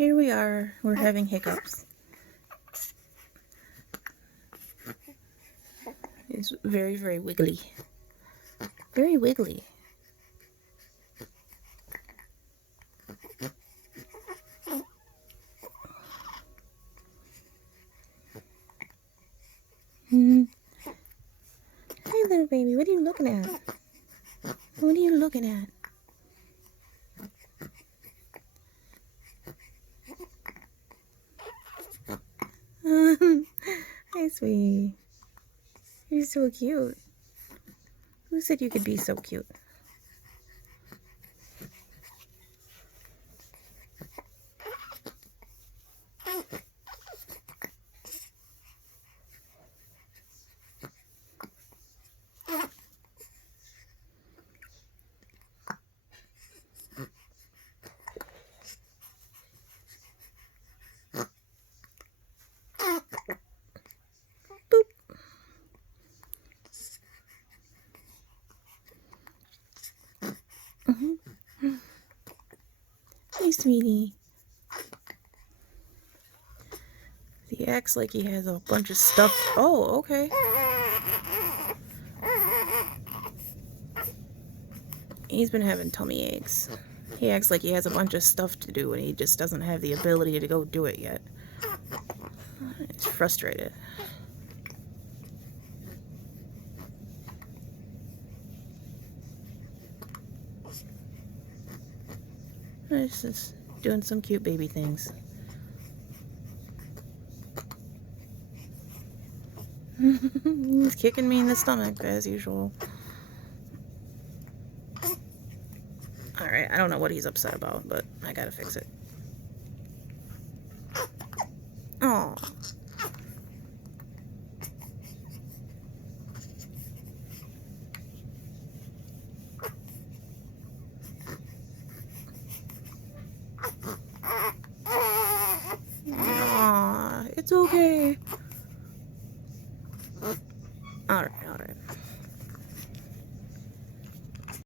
Here we are. We're having hiccups. It's very, very wiggly. Very wiggly. Hey, little baby, what are you looking at? What are you looking at? Hi, sweetie. You're so cute. Who said you could be so cute? Boop. Hey, sweetie. He acts like he has a bunch of stuff. Oh, okay. He's been having tummy aches. He acts like he has a bunch of stuff to do and he just doesn't have the ability to go do it yet. He's frustrated. He's just doing some cute baby things. He's kicking me in the stomach as usual. Alright, I don't know what he's upset about, but I gotta fix it. Oh. Aw, it's okay. Alright, alright.